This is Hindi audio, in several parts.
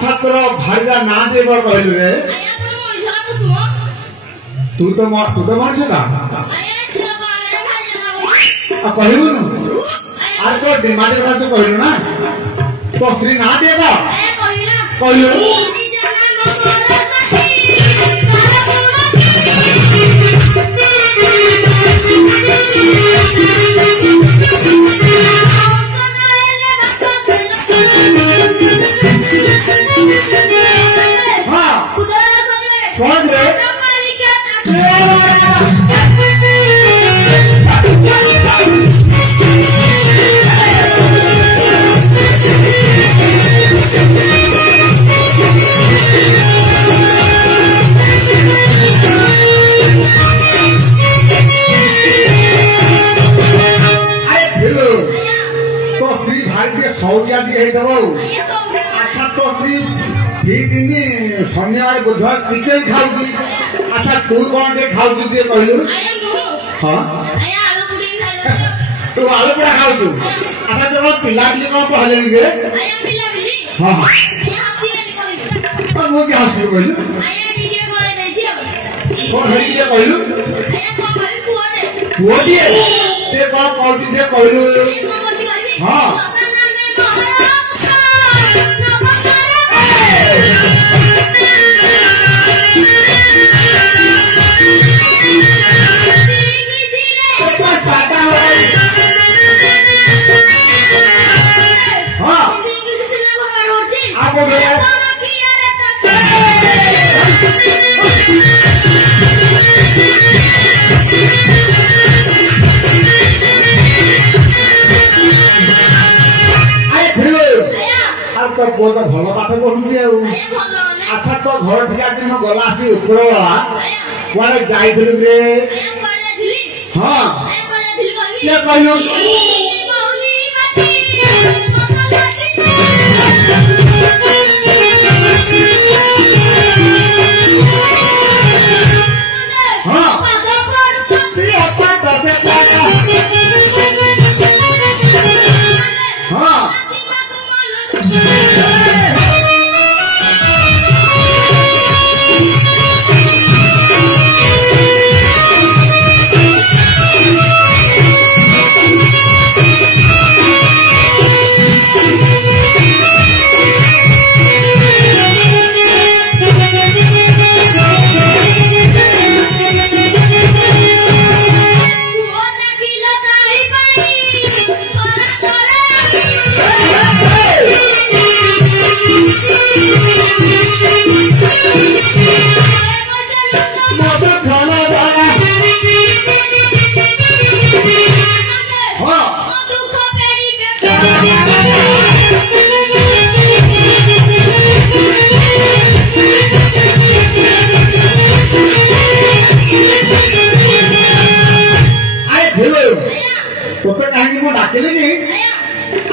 अच्छा तोर भाई का ना दे बर कहलु रे तू तो मनुष्य का कहलु न आज तो डिमांड का तो कहलु ना तो स्त्री ना देगा कहलु हाँ कौन रे सौरिया दिए अच्छा तो दिन शनिवार बुधवार चिकेन खाऊ अच्छा तू कौन टे खाऊ कहलु हाँ तू आलू पुड़ा खाऊ अच्छा जब पिला पिली कौन कहले हाँ हाँ मुझे हसी कहलु कौन है कहलु पुओ दिए कहलु हाँ तो बहुत भल पाठ पढ़ुची अच्छा तो घर ठीक आज गला आसी उपरवाला कड़े जाइलु रे हाँ कहलु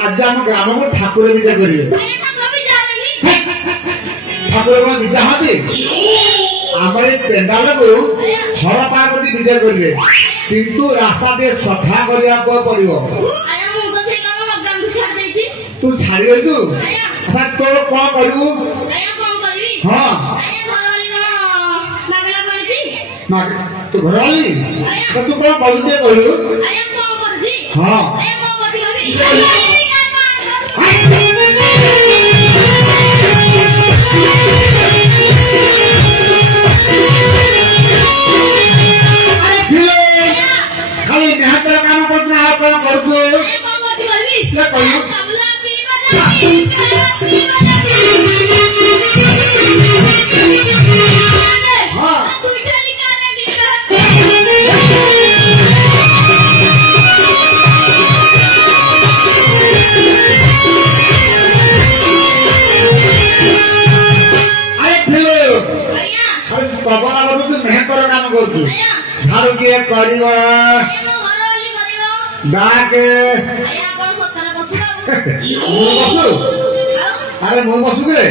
आज आम ग्राम को ठाकुर विजय करेंगे ठाकुर विजय हाँ आम पेंडाल को हर पार्वती विजय करेंगे किंतु रास्ता टे सफा करने पड़ो तू छाड़ी तू अच्छा तोर कौन करू हाँ तू घर वाली तू कौन करू कहलु हाँ खाली देहात काम करना मेहतर काम कर अरे मु बसु के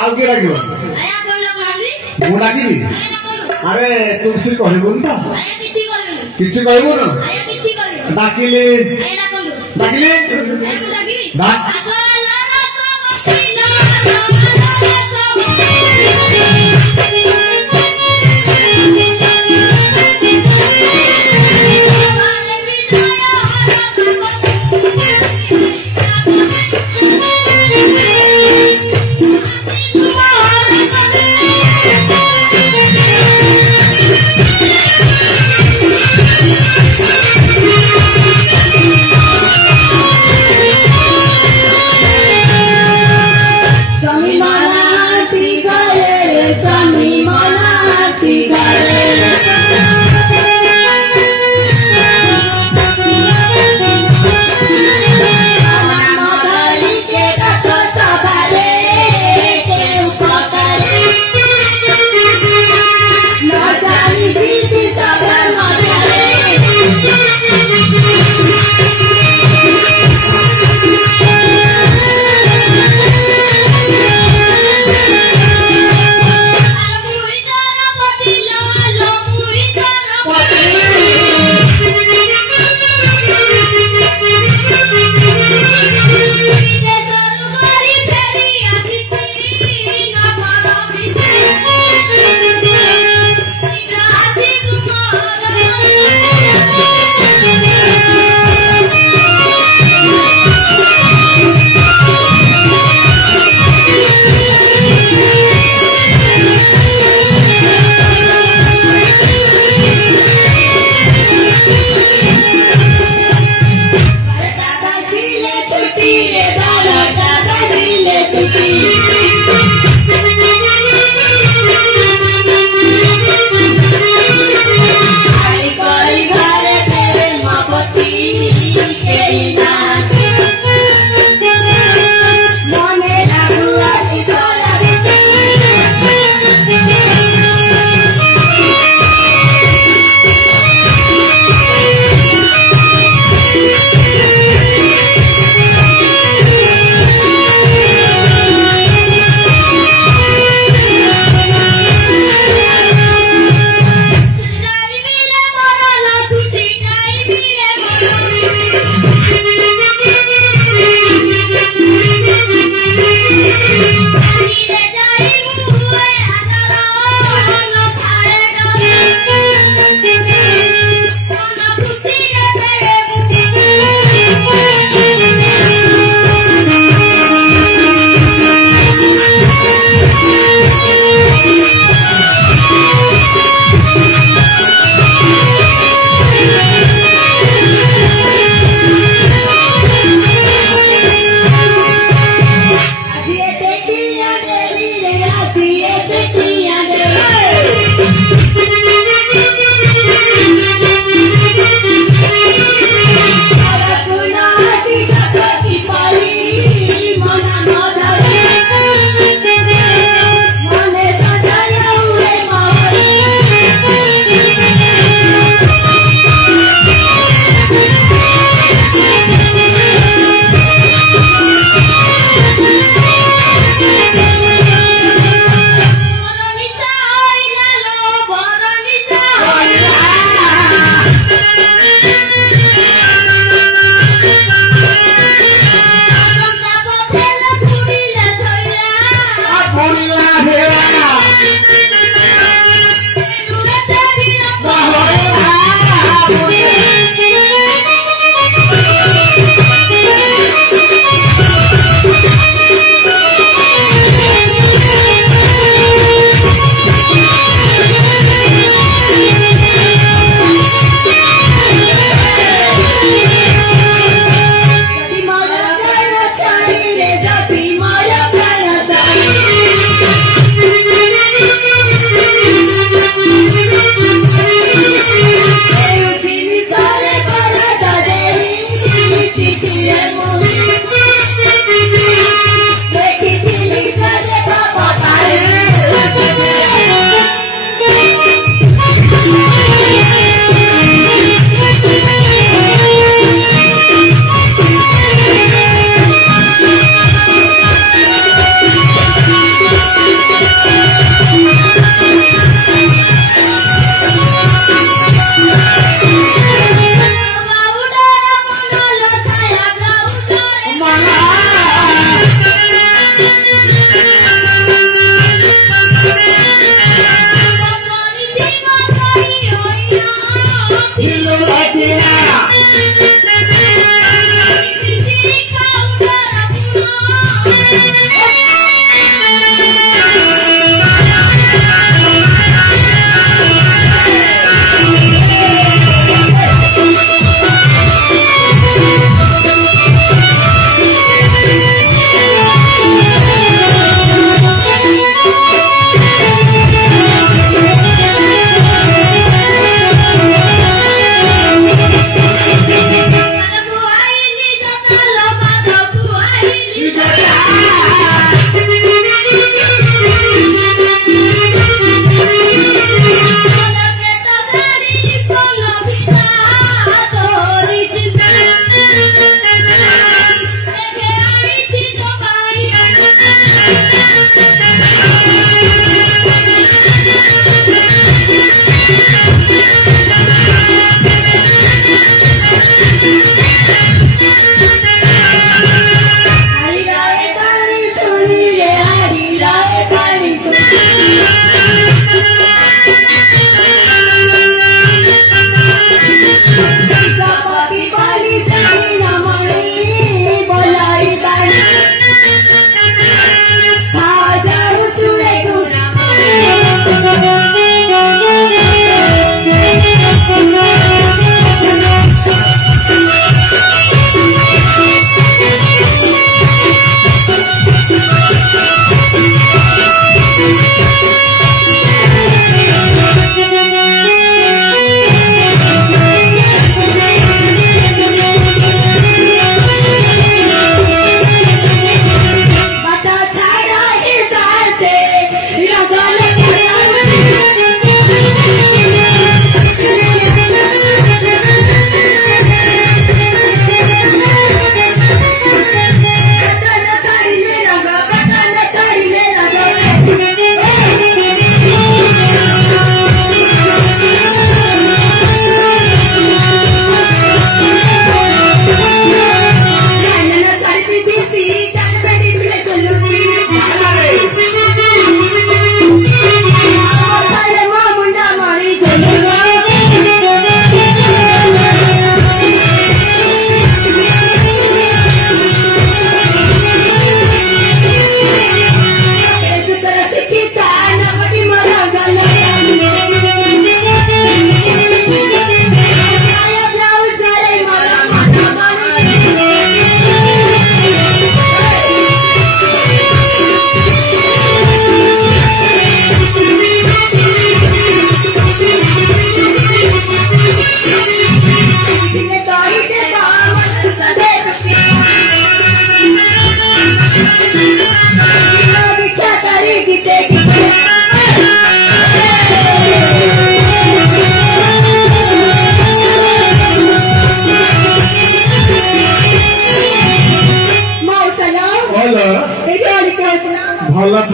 आउ के लागियो मु लागिबी अरे तू किसी कहबोन तो किसी कहबोन डाकिले डाकिले स्वामी माना ती करे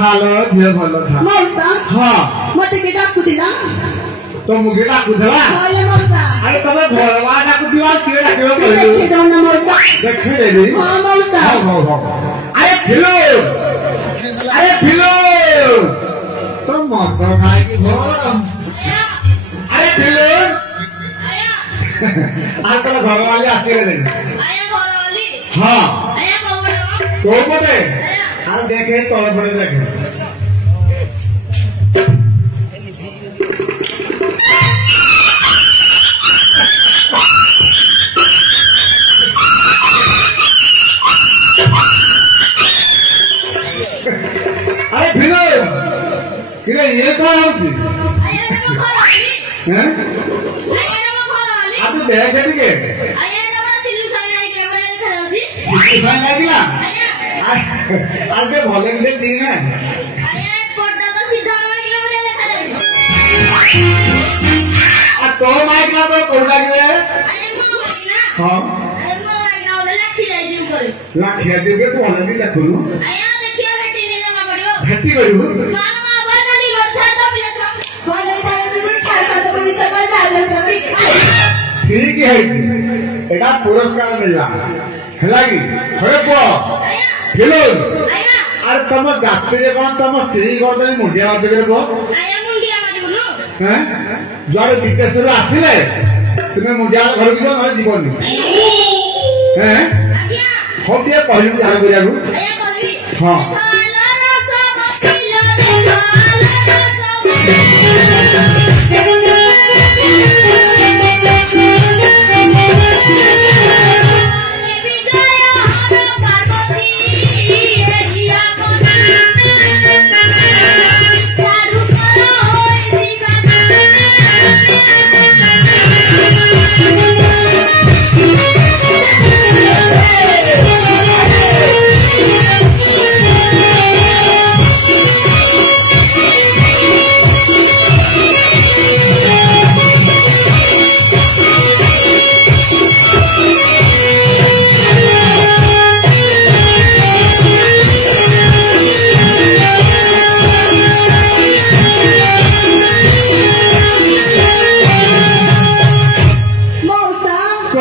खालो झियो भलो खा मौसा हां मते के डाकुदिला तो मुगे डाकुदला हाले मौसा अरे तमे भरवा डाकुदिवा के डाकियो कहलो देखे जाऊ ना मौसा देखे देली हां मौसा हां अरे फिलो तो मत खाए की भो अरे फिलो आज तो घर वाले आसीले हां तो पटे हम देखे तो बड़े देखे अरे फिर ये कौन होती हैं आप देख के सिक्की फाइन लगी ना आज के भले में देख दी ना तो माइक ना तो कोड़ा के हां लाखिया दे के तो भले में देखलु भेटी करू ठीक है एटा पुरस्कार मिलला हेलागी हरे को हेलो अरे तुम गात्रे कोन तुम स्त्री कोन मुंडिया मत करबो हैं जरे विदेश रे आसीले तुमे मुंडिया घर की न जीवन हैं हो दिए कहलु जान करियागु हां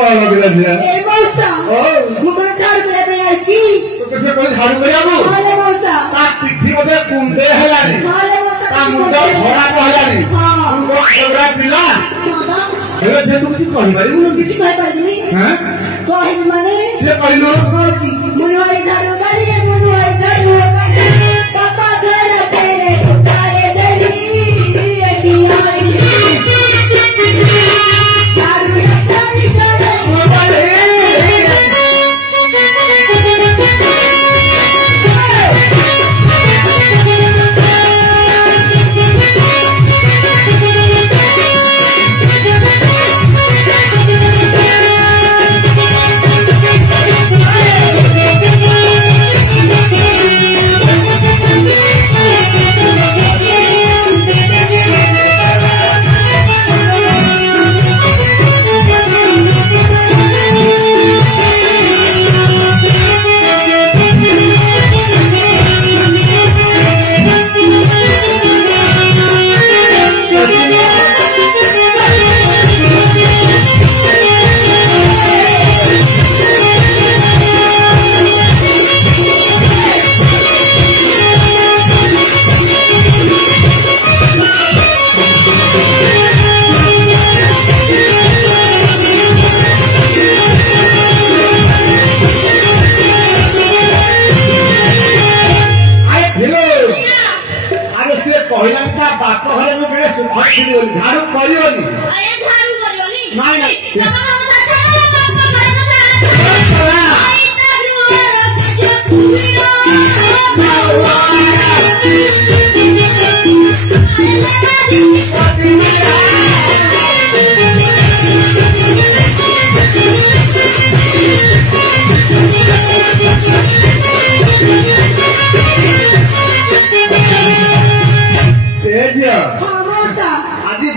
ए मौसा मुकर झाड़ करे पे आइची तो कैसे कोई झाड़ करे आबो हाले मौसा ता पिठी मते कुंडे हलानी हाले मौसा ता मुंडा भरा को हलानी हां उनको एवरा पिला बाबा हेले जे तू किछ कहि बारी मुन किछ कहि पारनी हैं कहि माने से कहलो होची मुनवारी झाड़ बारी मुनवारी झाड़ बारी पापा घर तेरे सुतारे दली एटियाई झाड़ू करियोनी अरे झाड़ू करियोनी नहीं नहीं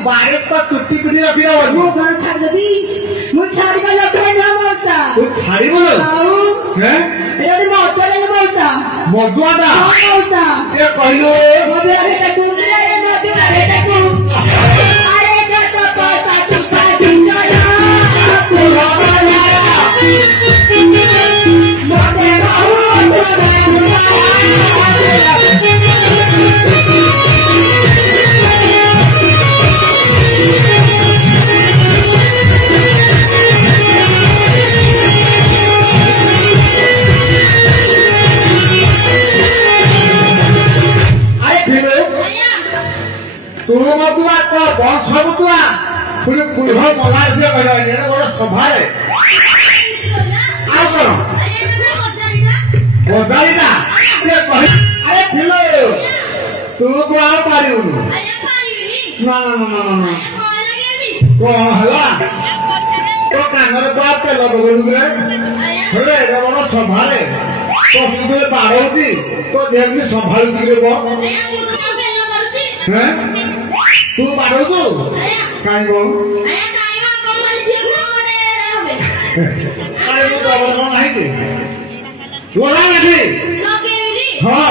बारे तो टुट्टी पिटी रखी ना वो घर छाड़ देती मुझ छाड़ी का लग रहा है मौसा तू छाड़ी बोलो हैं ये तो मौत वाले मौसा मधुआटा हाँ मौसा ये कहलो मधुआ बेटा तू रे मधुआ बेटा तू अरे गत पासा तू साथी चला मोते बाहु तू मधुआ तो बस मधुआ पुणी कुल्भ मलार से कहले एने बड़ सभा रे आ करो बदाईना ये कहि अरे फिलो तू को आ पारिउ ना ना ना ना ना को हला तो कानर बात के लगबलु रे हेले एने बड़ सभा रे तो तू पारोती तो देखली संभालती रे बो हैं तू बारो तू काई बो अरे वो तो बड़ नहीं थी बोला नहीं हां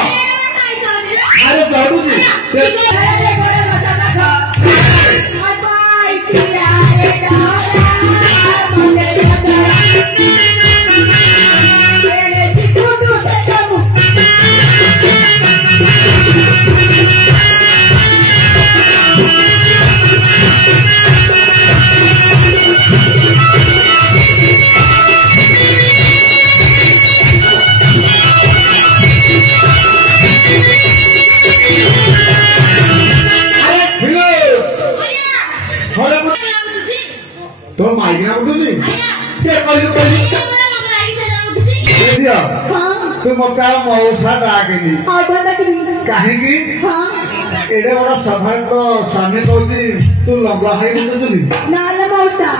अरे बाबू जी अरे गोरे मसाला खा अबाई सिया रे डाला मोते चला मेरे चिकू से कम तो माइना उठुची ते कहली दिया तू मका मौसा डाकेनी काहेकी एडे बड़ा सभा तो सामने कहती तू लंबा है मुतुली नाला मौसा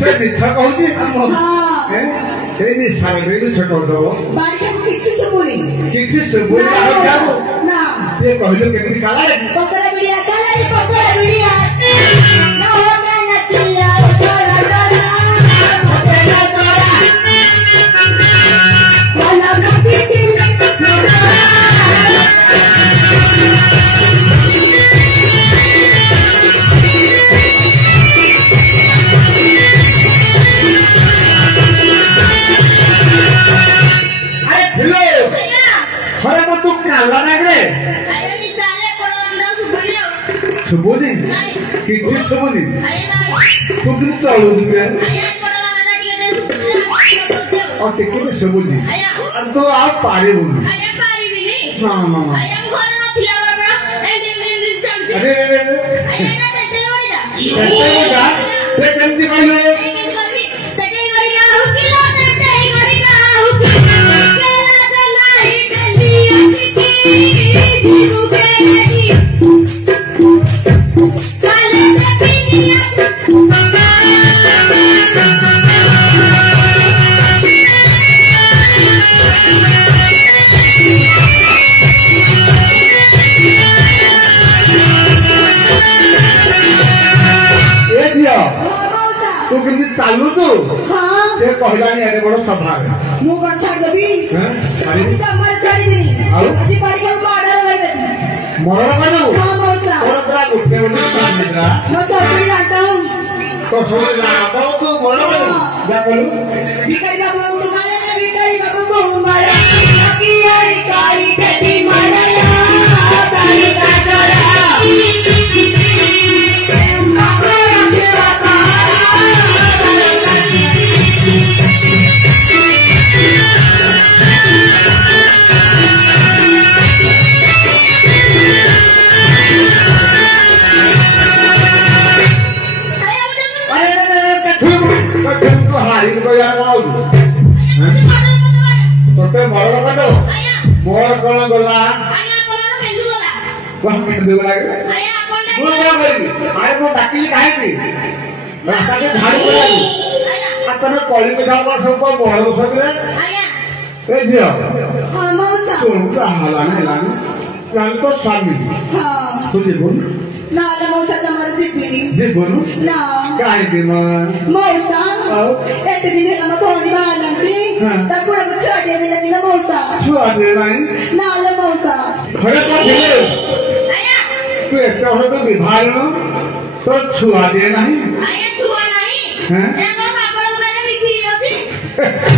से मिठा कहती हां ए नि सारे रे छोटो दो बारिके किछि से बोली आ जाओ ना ये कहलो केनी काला रे पकड़ा बिड़िया ना हो मैं नतिया तोरा तोरा मोते तोरा वाला मोती दिल अरे फिलो अरे वो तू काला ना रे सुबोधी किसी सुबोधी तू किस चालू दिखे और टिके में सुबोधी अब तो आप पारे बोली ना ना ना अरे कैसे होगा ये कैसे बोलो तू किंतु चालू तू हां ये कहलानी एने बड़ सभा मु कोन छाड़ देबी हैं अभी तो मर छाड़ी नहीं आउ अभी बारी को मारा कर देबी मरण कर दो हां मौसा और पूरा गुट्टे गुट्टे काम निकला मौसा सुन आता हूं तो समझ ना तो तू मरण कर जा बोलू भिखारी बाबू तुम्हारे भिखारी बाबू को मारा की यार कारी खेती मारा तारी का चला हारी को यार आओ तोटे मरण कर दो मोर कोन गला कोन के देला तू क्या करी आय को डाकिली काहे की रास्ता के झाड़ू करा अपने कॉली पे जाओ सब को मोर बस रे ए दियो हां मौसा तू का हलाने लाने जान तो स्वामी हां तू देखो ना मौसा तुम्हारे जितनी ଯିବୁନୁ ନା କାହିଁକି ମା ମଉସା ଆଉ ଏତେ ଦିନ ହେଲା ମୋ ଭଉଣୀ ବାହାରିଲାନ୍ତି ତାକୁ ଗୋଟେ ଛୁଆଟିଏ ଦେଲେନି ଲୋ ମଉସା ଛୁଆଟିଏ ନାହିଁ ନାଲୋ ମଉସା ଘରେ ପଠେଇଲେ ତୁ ଏତେ ବର୍ଷ ତ ବିଭାଜନ ତୋର ଛୁଆଟିଏ ନାହିଁ ଛୁଆ ନାହିଁ ହଁ ବାପା ବିକ୍ରି ଅଛି